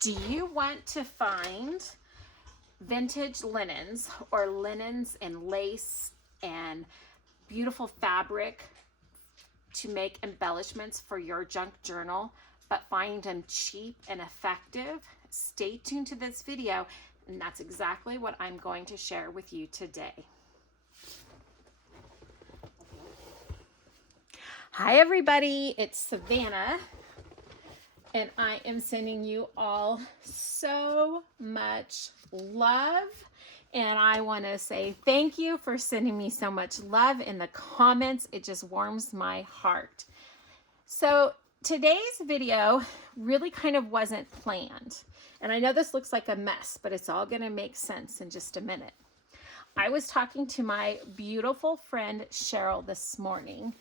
Do you want to find vintage linens or linens and lace and beautiful fabric to make embellishments for your junk journal, but find them cheap and effective? Stay tuned to this video, and that's exactly what I'm going to share with you today. Hi everybody, it's Savannah, and I am sending you all so much love. And I want to say thank you for sending me so much love in the comments. It just warms my heart. So today's video really kind of wasn't planned. And I know this looks like a mess, but it's all going to make sense in just a minute. I was talking to my beautiful friend Cheryl this morning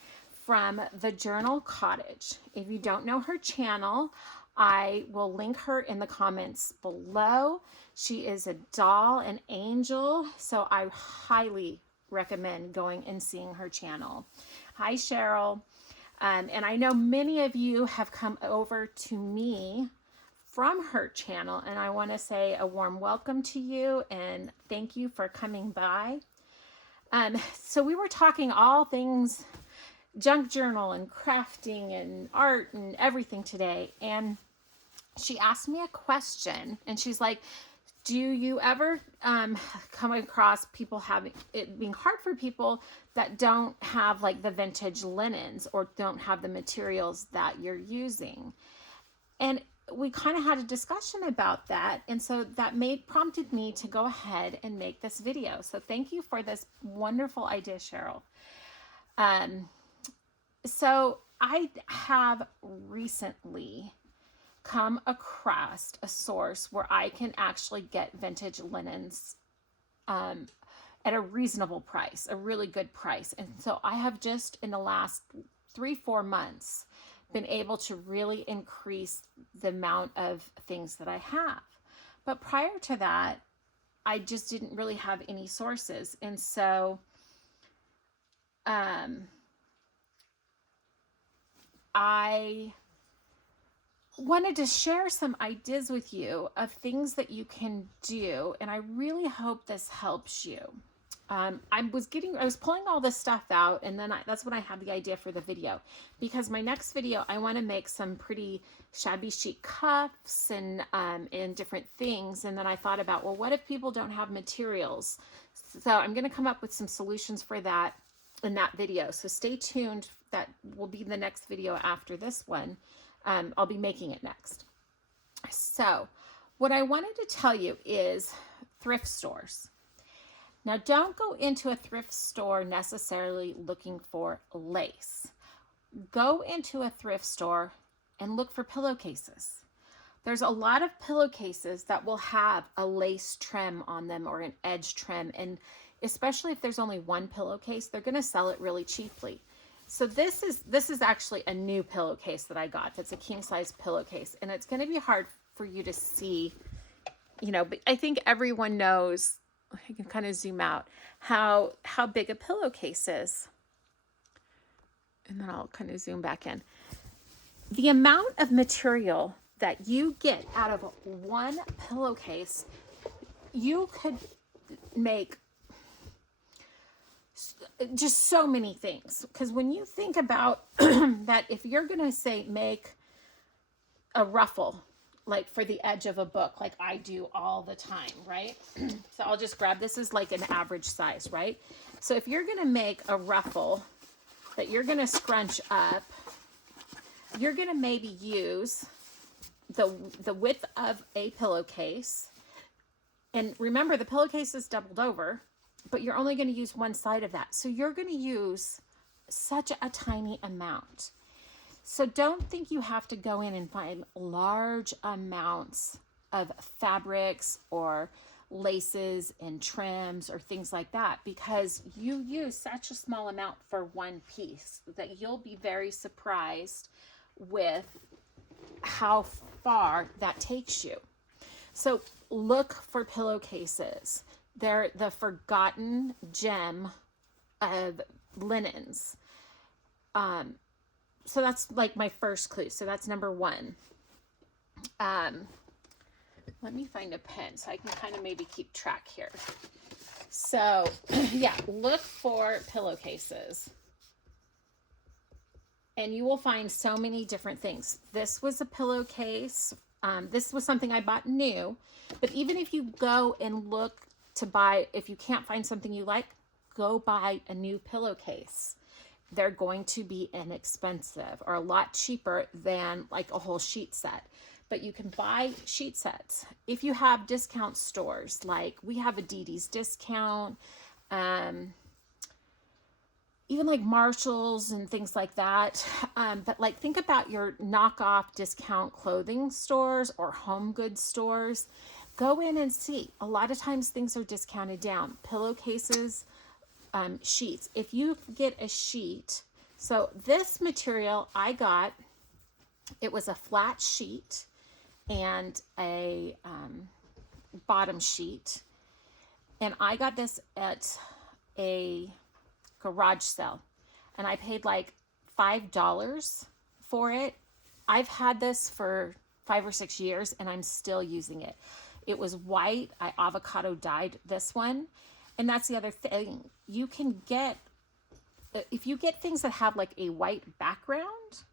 from the Journal Cottage. If you don't know her channel, I will link her in the comments below. She is a doll, an angel, so I highly recommend going and seeing her channel. Hi, Cheryl. And I know many of you have come over to me from her channel, and I want to say a warm welcome to you and thank you for coming by. So we were talking all things junk journal and crafting and art and everything today, and she asked me a question, and she's like, do you ever come across people having it being hard for people that don't have like the vintage linens or don't have the materials that you're using? And we kind of had a discussion about that, and so that prompted me to go ahead and make this video. So thank you for this wonderful idea, Cheryl. So I have recently come across a source where I can actually get vintage linens at a reasonable price, a really good price. And so I have just in the last 3-4 months been able to really increase the amount of things that I have. But prior to that, I just didn't really have any sources. And so I wanted to share some ideas with you of things that you can do, and I really hope this helps you. I was pulling all this stuff out, and then that's when I had the idea for the video, because my next video I want to make some pretty shabby chic cuffs and different things. And then I thought about, well, what if people don't have materials? So I'm going to come up with some solutions for that in that video. So stay tuned. That will be the next video after this one. I'll be making it next. So what I wanted to tell you is thrift stores. Now, don't go into a thrift store necessarily looking for lace. Go into a thrift store and look for pillowcases. There's a lot of pillowcases that will have a lace trim on them or an edge trim, and especially if there's only one pillowcase, they're going to sell it really cheaply. So this is actually a new pillowcase that I got. It's a king size pillowcase, and it's going to be hard for you to see, but I think everyone knows. I can kind of zoom out how big a pillowcase is, and then I'll kind of zoom back in. The amount of material that you get out of one pillowcase, you could make just so many things. Because when you think about that, if you're going to say make a ruffle, like for the edge of a book, like I do all the time, right? So I'll just grab, this is like an average size, right? So if you're going to make a ruffle that you're going to scrunch up, you're going to maybe use the width of a pillowcase. And remember, the pillowcase is doubled over, but you're only going to use one side of that. So you're going to use such a tiny amount. So don't think you have to go in and find large amounts of fabrics or laces and trims or things like that, because you use such a small amount for one piece that you'll be very surprised with how far that takes you. So look for pillowcases. They're the forgotten gem of linens. So that's like my first clue. So that's number one. let me find a pen so I can kind of maybe keep track here. So yeah, look for pillowcases. And you will find so many different things. This was a pillowcase. This was something I bought new. But even if you go and look to buy, if you can't find something you like, go buy a new pillowcase. They're going to be inexpensive or a lot cheaper than like a whole sheet set. But you can buy sheet sets. If you have discount stores, like we have a DD's discount, even like Marshalls and things like that. But like think about your knockoff discount clothing stores or home goods stores. Go in and see. A lot of times things are discounted down. Pillowcases, sheets. If you get a sheet, so this material I got, it was a flat sheet and a bottom sheet. And I got this at a garage sale and I paid like $5 for it. I've had this for 5 or 6 years and I'm still using it. It was white. I avocado dyed this one. And that's the other thing. You can get, if you get things that have like a white background,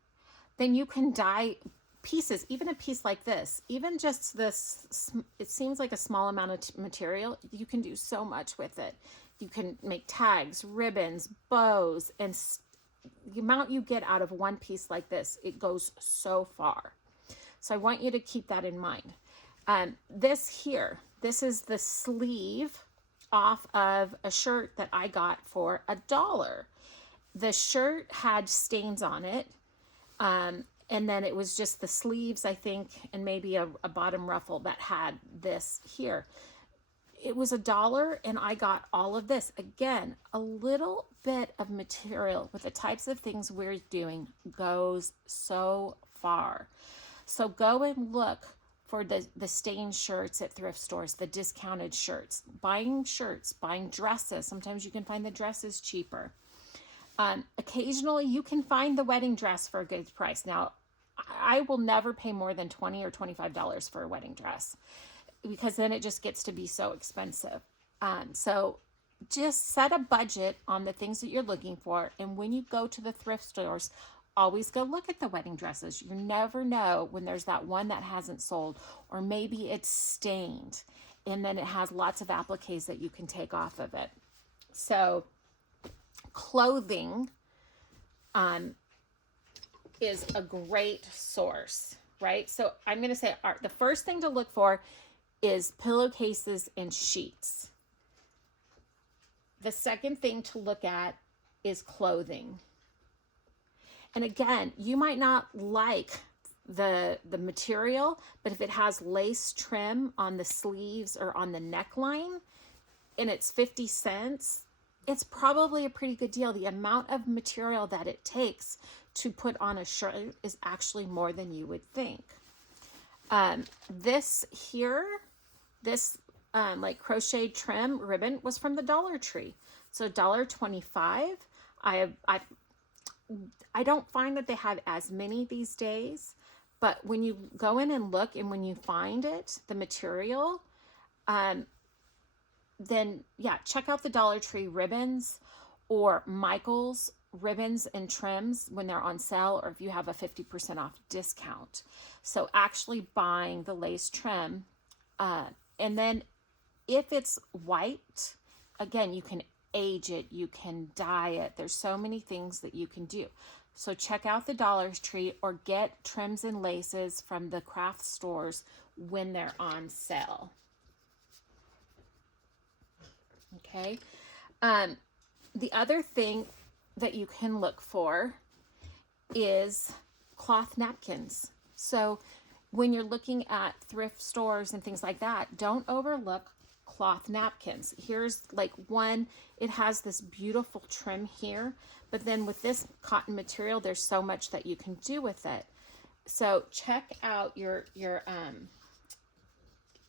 then you can dye pieces, even a piece like this, even just this, it seems like a small amount of material. You can do so much with it. You can make tags, ribbons, bows, and the amount you get out of one piece like this, it goes so far. So I want you to keep that in mind. This here, this is the sleeve off of a shirt that I got for $1. The shirt had stains on it. And then it was just the sleeves, I think, and maybe a bottom ruffle that had this here. It was $1 and I got all of this. Again, a little bit of material with the types of things we're doing goes so far. So go and look for the stained shirts at thrift stores, the discounted shirts, buying dresses. Sometimes you can find the dresses cheaper. Occasionally you can find the wedding dress for a good price. Now, I will never pay more than $20 or $25 for a wedding dress because then it just gets to be so expensive. So just set a budget on the things that you're looking for. And when you go to the thrift stores, always go look at the wedding dresses. You never know when there's that one that hasn't sold, or maybe it's stained and then it has lots of appliques that you can take off of it. So clothing is a great source, right? So I'm going to say the first thing to look for is pillowcases and sheets. The second thing to look at is clothing. And again, you might not like the material, but if it has lace trim on the sleeves or on the neckline and it's 50 cents, it's probably a pretty good deal. The amount of material that it takes to put on a shirt is actually more than you would think. This here, this like crochet trim ribbon was from the Dollar Tree. So $1.25. I don't find that they have as many these days, but when you go in and look and when you find it, the material, then yeah, check out the Dollar Tree ribbons or Michael's ribbons and trims when they're on sale, or if you have a 50% off discount. So actually buying the lace trim, and then if it's white, again, you can age it, you can dye it. There's so many things that you can do. So check out the Dollar Tree or get trims and laces from the craft stores when they're on sale. Okay. The other thing that you can look for is cloth napkins. So when you're looking at thrift stores and things like that, don't overlook cloth napkins. Here's like one, it has this beautiful trim here, but then with this cotton material, there's so much that you can do with it. So check out your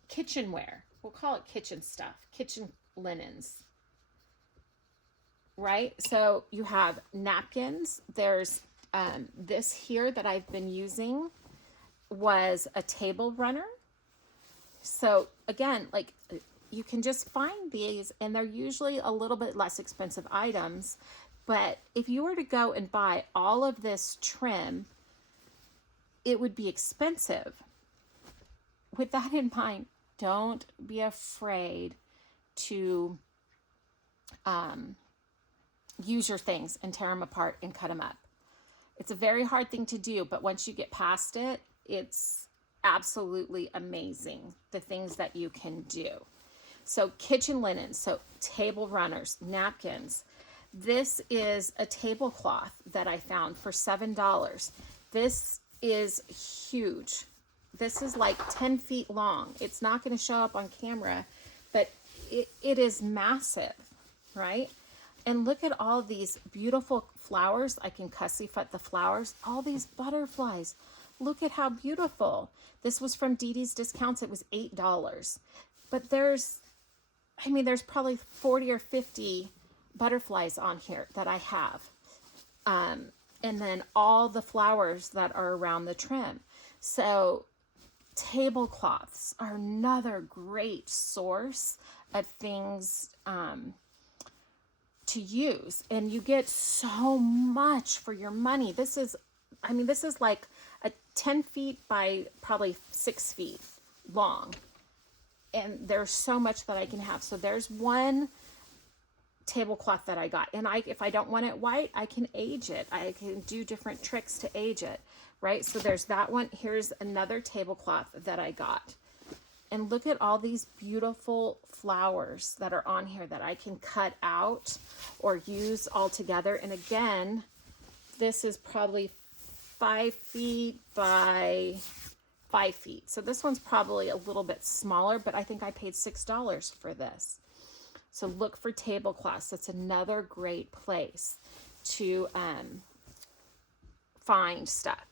kitchenware. We'll call it kitchen stuff, kitchen linens, right? So you have napkins. There's this here that I've been using was a table runner. So again, like, you can just find these, and they're usually a little bit less expensive items. But if you were to go and buy all of this trim, it would be expensive. With that in mind, don't be afraid to use your things and tear them apart and cut them up. It's a very hard thing to do, but once you get past it, it's absolutely amazing, the things that you can do. So kitchen linens, so table runners, napkins. This is a tablecloth that I found for $7. This is huge. This is like 10 feet long. It's not going to show up on camera, but it is massive, right? And look at all these beautiful flowers. I can cussy fit the flowers. All these butterflies. Look at how beautiful. This was from Dee Dee's Discounts. It was $8. But there's probably 40 or 50 butterflies on here that I have. And then all the flowers that are around the trim. So tablecloths are another great source of things to use, and you get so much for your money. This is like a 10 feet by probably 6 feet long, and there's so much that I can have. So there's one tablecloth that I got, and if I don't want it white, I can age it. I can do different tricks to age it, right? So there's that one. Here's another tablecloth that I got. And look at all these beautiful flowers that are on here that I can cut out or use all together. And again, this is probably 5 feet by 5 feet. So this one's probably a little bit smaller, but I think I paid $6 for this. So look for tablecloths. That's another great place to find stuff.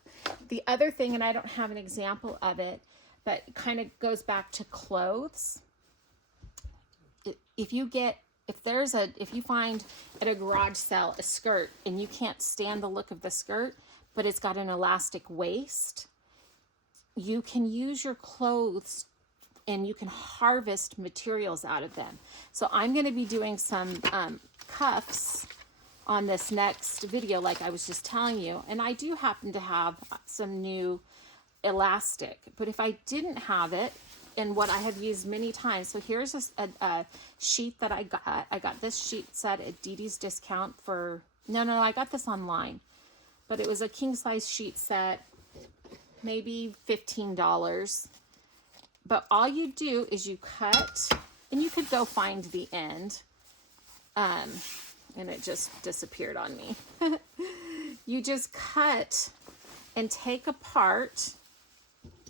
The other thing, and I don't have an example of it, but it kind of goes back to clothes. If you find at a garage sale a skirt and you can't stand the look of the skirt, but it's got an elastic waist, you can use your clothes and you can harvest materials out of them. So I'm going to be doing some cuffs on this next video, like I was just telling you. And I do happen to have some new elastic, but if I didn't have it, and what I have used many times, so here's a sheet that I got this sheet set at Dee Dee's Discount for, I got this online, but it was a king size sheet set, maybe $15. But all you do is you cut, and you could go find the end, and it just disappeared on me. You just cut and take apart.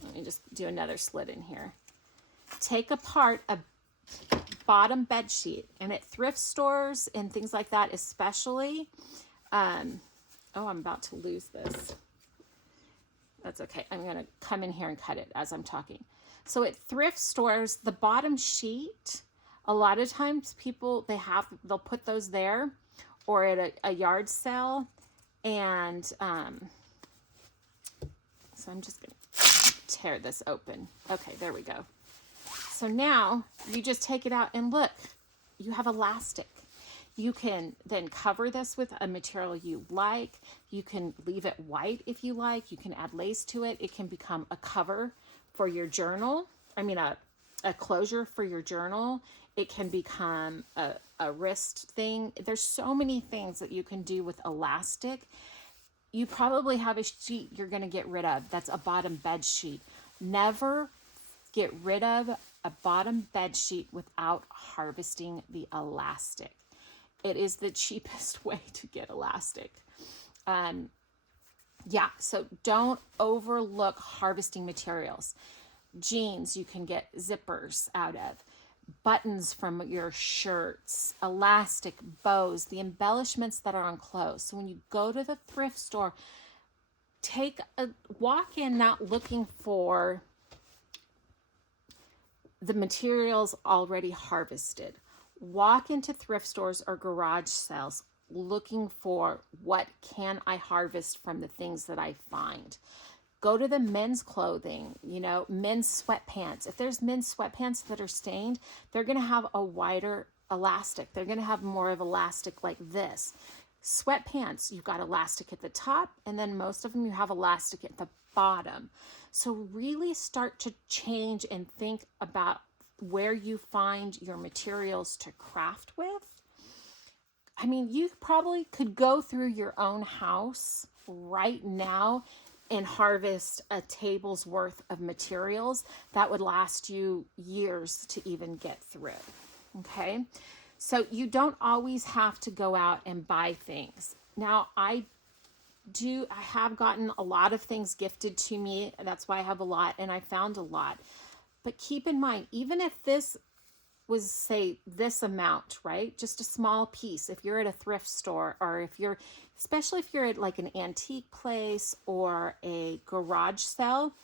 Let me just do another slit in here. Take apart a bottom bed sheet, and at thrift stores and things like that, especially. Oh, I'm about to lose this. That's okay. I'm going to come in here and cut it as I'm talking. So at thrift stores, the bottom sheet, a lot of times people, they'll put those there, or at a yard sale. And so I'm just going to tear this open. Okay, there we go. So now you just take it out and look, you have elastic. You can then cover this with a material you like. You can leave it white if you like. You can add lace to it. It can become a cover for your journal. A closure for your journal. It can become a wrist thing. There's so many things that you can do with elastic. You probably have a sheet you're going to get rid of. That's a bottom bed sheet. Never get rid of a bottom bed sheet without harvesting the elastic. It is the cheapest way to get elastic. So don't overlook harvesting materials. Jeans, you can get zippers out of. Buttons from your shirts, elastic, bows, the embellishments that are on clothes. So when you go to the thrift store, walk in not looking for the materials already harvested. Walk into thrift stores or garage sales looking for what can I harvest from the things that I find. Go to the men's clothing, you know, men's sweatpants. If there's men's sweatpants that are stained, they're going to have a wider elastic. They're going to have more of elastic like this. Sweatpants, you've got elastic at the top, and then most of them you have elastic at the bottom. So really start to change and think about where you find your materials to craft with. I mean, you probably could go through your own house right now and harvest a table's worth of materials that would last you years to even get through. Okay, so you don't always have to go out and buy things. Now, I have gotten a lot of things gifted to me. That's why I have a lot, and I found a lot. But keep in mind, even if this was, say, this amount, right? Just a small piece. If you're at a thrift store, or if you're, especially if you're at like an antique place or a garage sale,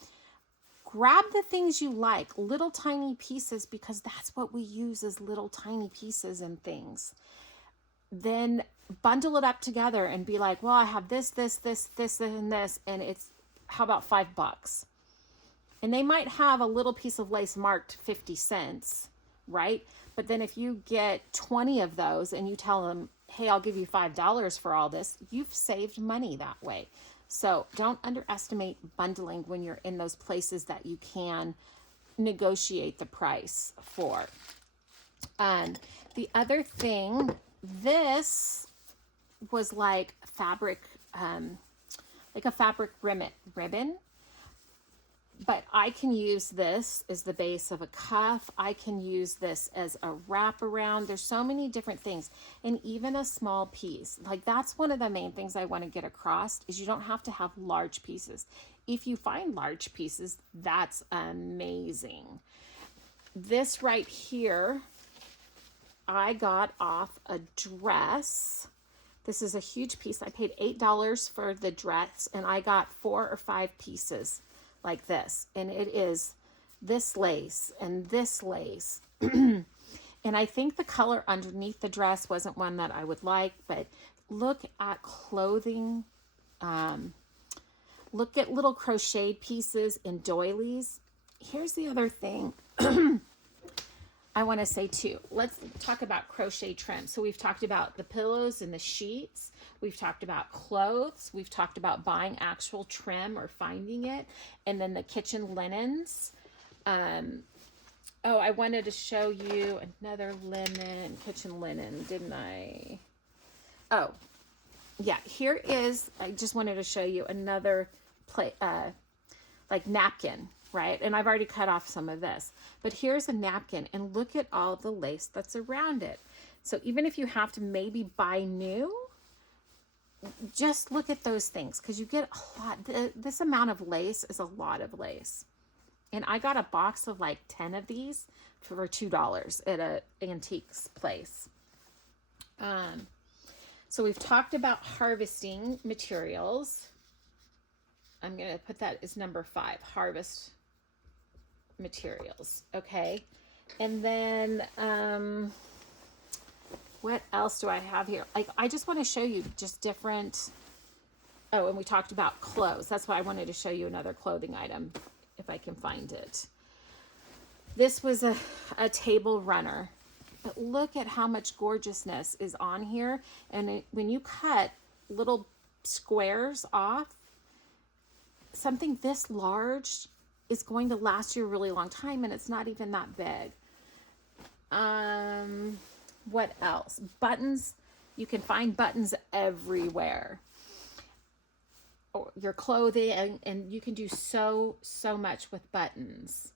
grab the things you like, little tiny pieces, because that's what we use, is little tiny pieces and things. Then bundle it up together and be like, well, I have this, and this, and it's, how about $5? And they might have a little piece of lace marked 50 cents, right? But then if you get 20 of those and you tell them, hey, I'll give you $5 for all this, you've saved money that way. So don't underestimate bundling when you're in those places that you can negotiate the price for. The other thing, this was like fabric, like a fabric ribbon. But I can use this as the base of a cuff. I can use this as a wraparound. There's so many different things. And even a small piece. Like, that's one of the main things I want to get across, is you don't have to have large pieces. If you find large pieces, that's amazing. This right here, I got off a dress. This is a huge piece. I paid $8 for the dress, and I got 4 or 5 pieces like this, and it is this lace and this lace. And I think the color underneath the dress wasn't one that I would like, but look at clothing. Look at little crocheted pieces and doilies. Here's the other thing I want to say too. Let's talk about crochet trim. So we've talked about the pillows and the sheets. We've talked about clothes. We've talked about buying actual trim or finding it. And then the kitchen linens. Oh, I wanted to show you another linen, kitchen linen, didn't I? Oh, yeah, here is, I just wanted to show you another like napkin, right? And I've already cut off some of this, but here's a napkin, and look at all the lace that's around it. So even if you have to maybe buy new, just look at those things, because you get a lot. This amount of lace is a lot of lace. And I got a box of like 10 of these for $2 at a antiques place. So we've talked about harvesting materials. I'm going to put that as number 5, harvest materials. Okay. And then, what else do I have here? Like, I just want to show you just different. Oh, and we talked about clothes. That's why I wanted to show you another clothing item, if I can find it. This was a table runner, but look at how much gorgeousness is on here. And when you cut little squares off, something this large is going to last you a really long time, and it's not even that big. What else? Buttons. You can find buttons everywhere. Or your clothing, and you can do so much with buttons.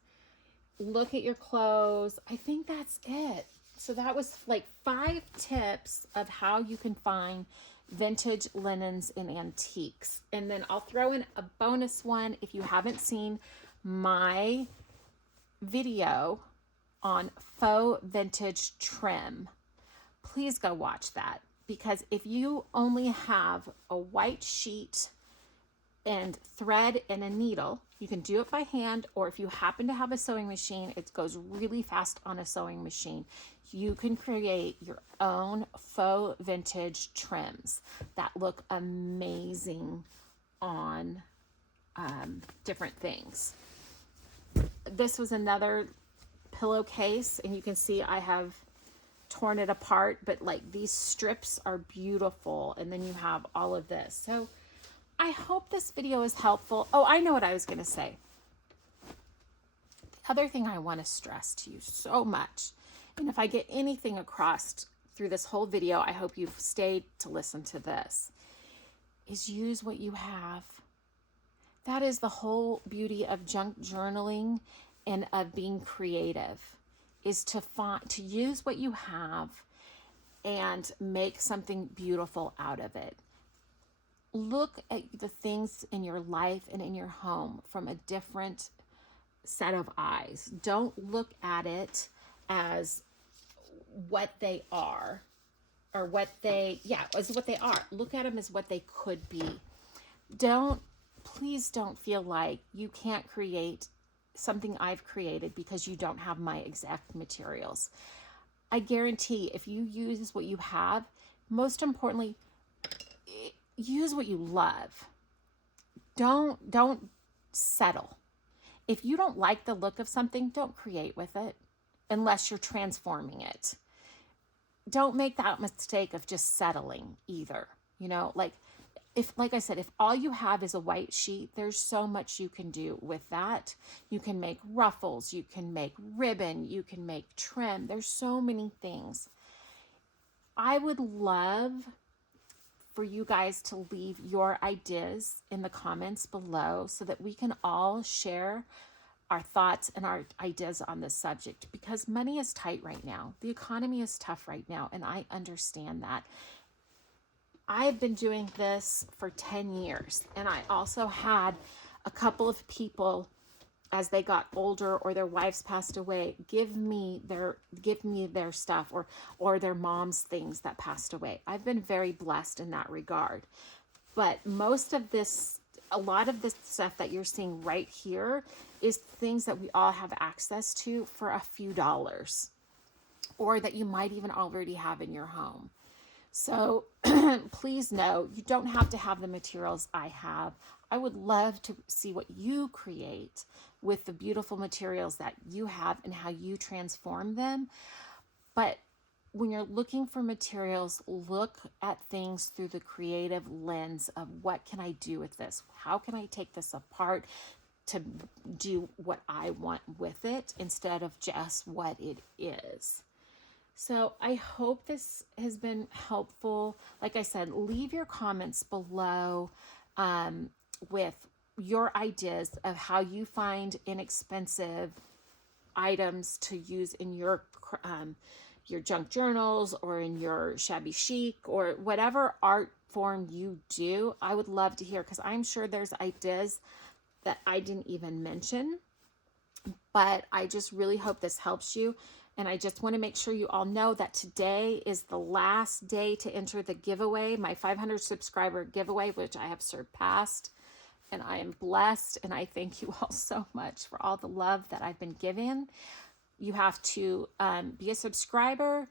Look at your clothes. I think that's it. So that was like 5 tips of how you can find vintage linens and antiques. And then I'll throw in a bonus one. If you haven't seen my video on faux vintage trim, please go watch that, because if you only have a white sheet and thread and a needle, you can do it by hand, or if you happen to have a sewing machine, it goes really fast on a sewing machine. You can create your own faux vintage trims that look amazing on different things. This was another pillowcase, and you can see I have torn it apart, but like these strips are beautiful, and then you have all of this. So I hope this video is helpful. Oh, I know what I was going to say. The other thing I want to stress to you so much, and if I get anything across through this whole video, I hope you've stayed to listen to this, is use what you have. That is the whole beauty of junk journaling and of being creative, is to use what you have and make something beautiful out of it. Look at the things in your life and in your home from a different set of eyes. Don't look at it as what they are, or what they, as what they are. Look at them as what they could be. Please don't feel like you can't create something I've created because you don't have my exact materials. I guarantee if you use what you have, most importantly, use what you love. Don't settle. If you don't like the look of something, don't create with it unless you're transforming it. Don't make that mistake of just settling either. You know, like I said, if all you have is a white sheet, there's so much you can do with that. You can make ruffles, you can make ribbon, you can make trim. There's so many things. I would love for you guys to leave your ideas in the comments below so that we can all share our thoughts and our ideas on this subject, because money is tight right now. The economy is tough right now, and I understand that. I've been doing this for 10 years, and I also had a couple of people, as they got older or their wives passed away, give me their stuff, or their mom's things that passed away. I've been very blessed in that regard. But a lot of this stuff that you're seeing right here is things that we all have access to for a few dollars, or that you might even already have in your home. So please know, you don't have to have the materials I have. I would love to see what you create with the beautiful materials that you have and how you transform them. But when you're looking for materials, look at things through the creative lens of, what can I do with this? How can I take this apart to do what I want with it instead of just what it is? So I hope this has been helpful. Like I said, leave your comments below with your ideas of how you find inexpensive items to use in your junk journals, or in your shabby chic, or whatever art form you do. I would love to hear, because I'm sure there's ideas that I didn't even mention. But I just really hope this helps you. And I just want to make sure you all know that today is the last day to enter the giveaway, my 500 subscriber giveaway, which I have surpassed. And I am blessed. And I thank you all so much for all the love that I've been given. You have to be a subscriber.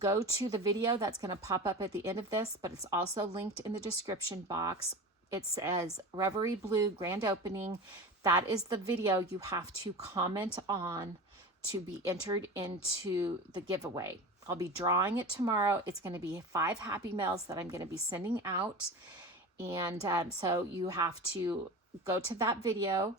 Go to the video that's going to pop up at the end of this, but it's also linked in the description box. It says Reverie Blue Grand Opening. That is the video you have to comment on to be entered into the giveaway. I'll be drawing it tomorrow. It's going to be 5 happy mails that I'm going to be sending out. And so you have to go to that video,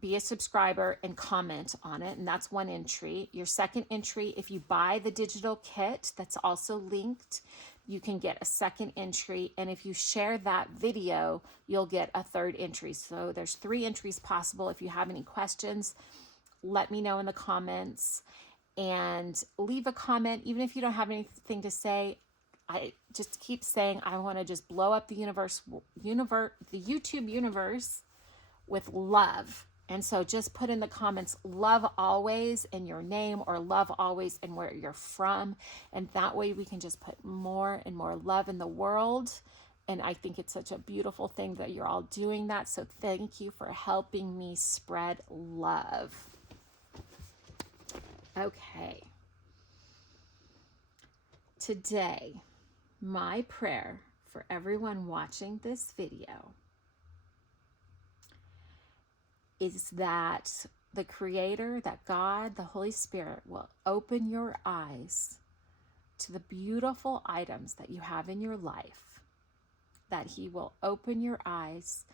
be a subscriber, and comment on it. And that's one entry. Your second entry, if you buy the digital kit that's also linked, you can get a second entry. And if you share that video, you'll get a third entry. So there's 3 entries possible. If you have any questions, let me know in the comments, and leave a comment. Even if you don't have anything to say, I just keep saying, I want to just blow up the the YouTube universe with love. And so just put in the comments, love always, and your name, or love always and where you're from. And that way we can just put more and more love in the world. And I think it's such a beautiful thing that you're all doing that. So thank you for helping me spread love. Okay. Today, my prayer for everyone watching this video is that the Creator, that God, the Holy Spirit will open your eyes to the beautiful items that you have in your life, that He will open your eyes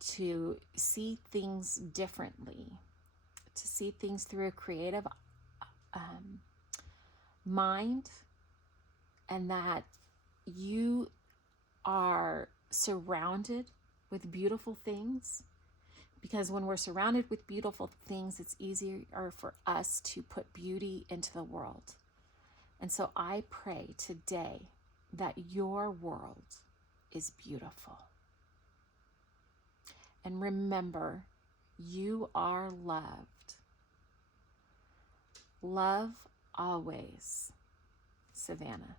to see things differently, to see things through a creative mind, and that you are surrounded with beautiful things. Because when we're surrounded with beautiful things, it's easier for us to put beauty into the world. And so I pray today that your world is beautiful. And remember, you are loved. Love always, Savana.